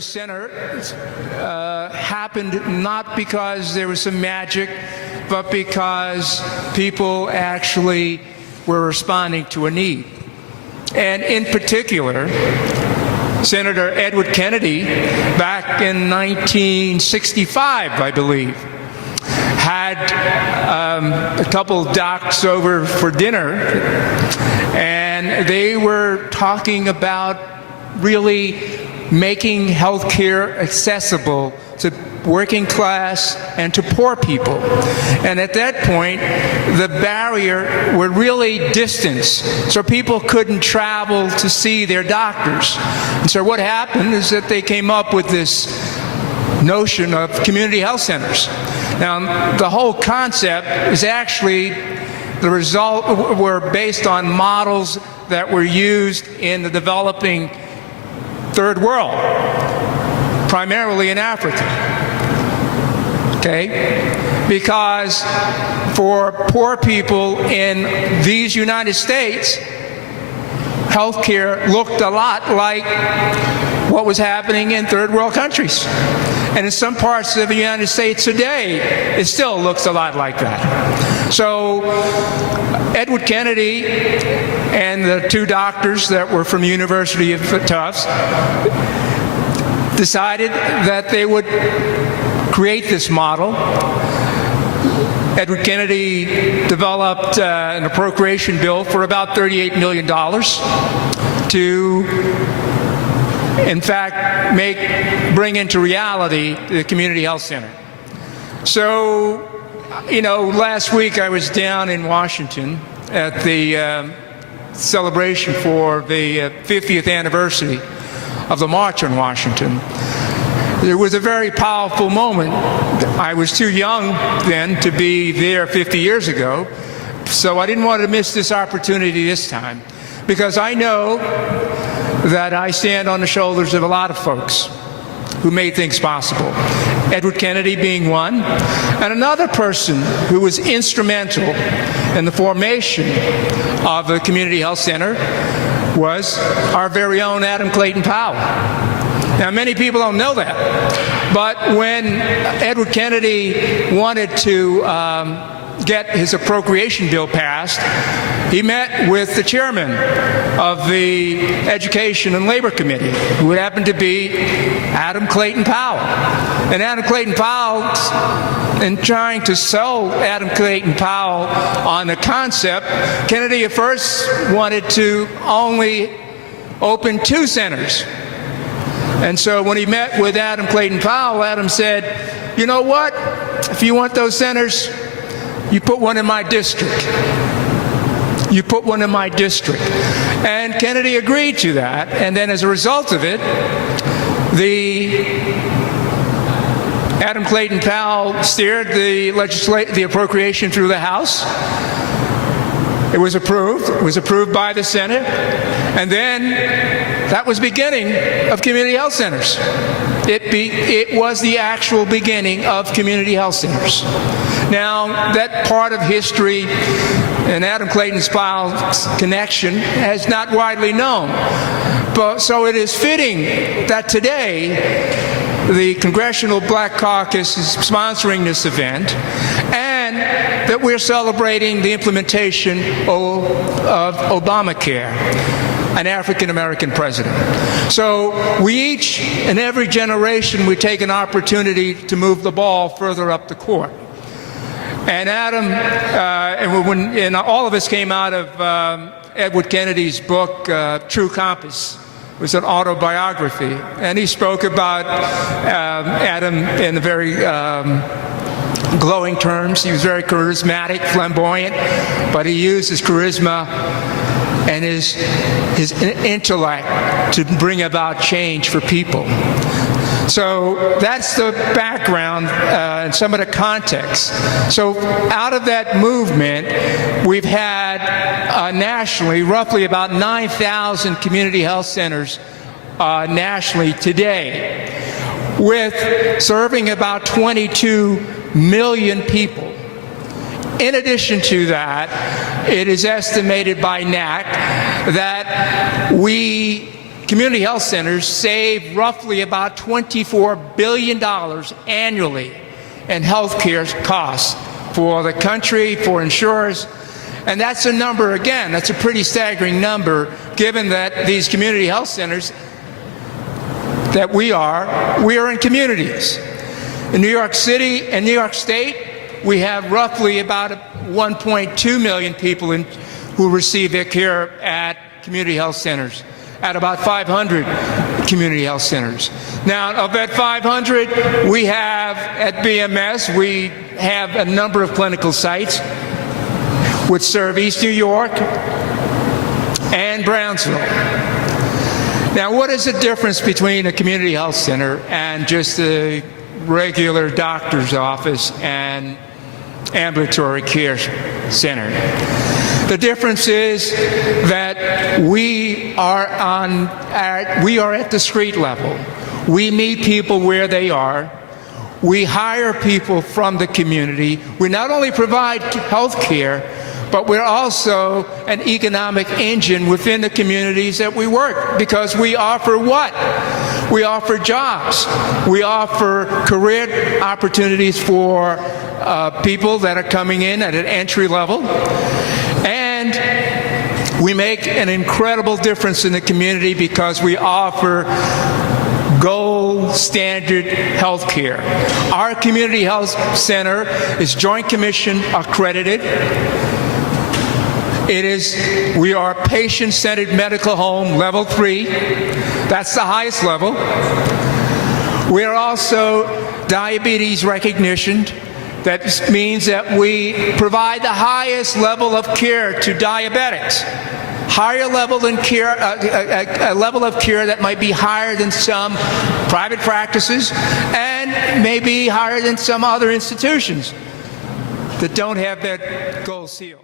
this center happened not because there was some magic, but because people actually were responding to a need. And in particular, Senator Edward Kennedy, back in 1965, I believe, had a couple docs over for dinner, and they were talking about really making health care accessible to working class and to poor people. And at that point, the barrier were really distance, so people couldn't travel to see their doctors. And so what happened is that they came up with this notion of community health centers. Now, the whole concept is actually the result were based on models that were used in the developing third world, primarily in Africa. Okay? Because for poor people in these United States, health care looked a lot like what was happening in third world countries. And in some parts of the United States today, it still looks a lot like that. So Edward Kennedy and the two doctors that were from the University of Tufts decided that they would create this model. Edward Kennedy developed an appropriation bill for about $38 million to, in fact, bring into reality the community health center. So, you know, last week I was down in Washington at the celebration for the 50th anniversary of the March on Washington. There was a very powerful moment. I was too young then to be there 50 years ago, so I didn't want to miss this opportunity this time, because I know that I stand on the shoulders of a lot of folks who made things possible. Edward Kennedy being one, and another person who was instrumental in the formation of the Community Health Center was our very own Adam Clayton Powell. Now, many people don't know that, but when Edward Kennedy wanted to get his appropriation bill passed, he met with the chairman of the Education and Labor Committee, who happened to be Adam Clayton Powell. And Adam Clayton Powell, in trying to sell Adam Clayton Powell on the concept, Kennedy at first wanted to only open 2 centers. And so when he met with Adam Clayton Powell, Adam said, you know what, if you want those centers, you put one in my district. You put one in my district. And Kennedy agreed to that. And then as a result of it, Adam Clayton Powell steered the appropriation through the House. It was approved. It was approved by the Senate. And then that was the beginning of community health centers. It was the actual beginning of community health centers. Now, that part of history and Adam Clayton Powell's connection is not widely known. But so it is fitting that today the Congressional Black Caucus is sponsoring this event, and that we're celebrating the implementation of Obamacare, an African-American president. So we each, in every generation, we take an opportunity to move the ball further up the court. And Adam, and all of us came out of Edward Kennedy's book, True Compass. It was an autobiography. And he spoke about Adam in very glowing terms. He was very charismatic, flamboyant, but he used his charisma and his intellect to bring about change for people. So that's the background and some of the context. So out of that movement, we've had nationally roughly about 9,000 community health centers nationally today, with serving about 22 million people. In addition to that, it is estimated by NAC that we community health centers save roughly about $24 billion annually in health care costs for the country, for insurers. And that's a number, again, that's a pretty staggering number, given that these community health centers that we are in communities. In New York City and New York State, we have roughly about 1.2 million people who receive their care at community health centers, at about 500 community health centers. Now, of that 500, we have, at BMS, we have a number of clinical sites which serve East New York and Brownsville. Now, what is the difference between a community health center and just a regular doctor's office and ambulatory care center? The difference is that we are at the street level. We meet people where they are. We hire people from the community. We not only provide health care, but we're also an economic engine within the communities that we work, because we offer what? We offer jobs. We offer career opportunities for people that are coming in at an entry level. And we make an incredible difference in the community because we offer gold standard health care. Our community health center is Joint Commission accredited. We are patient-centered medical home, level 3. That's the highest level. We are also diabetes recognition. That means that we provide the highest level of care to diabetics. Higher level than care, a level of care that might be higher than some private practices and maybe higher than some other institutions that don't have that gold seal.